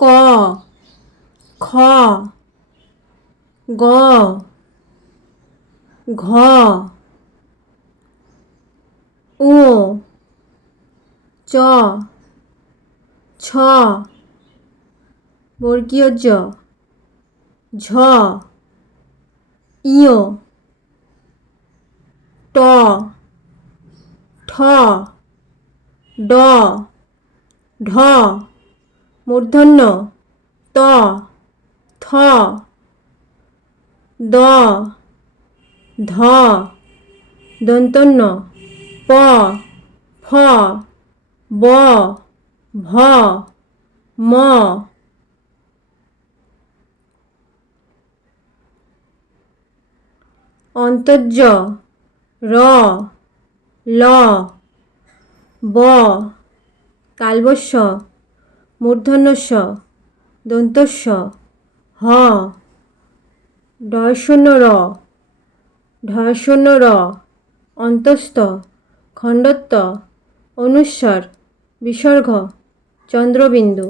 ক, খ, গ, ঘ, ঙ, চ, ছ, বর্গীয় জ, ঝ, ইয়, ট, ঠ, ড, ঢ, মূর্ধন্য ত, থ, দ, ধ, দন্তন্য প, ফ, ব, ভ, ম, অন্তর্জ র, ল, ব, তালবস্য মূর্ধন্যস্য দন্তস্য হ, ঢয়শূন্য র, ঢয়শূন্য র, অন্তস্থ খণ্ডত্ব অনুস্বার বিসর্গ চন্দ্রবিন্দু।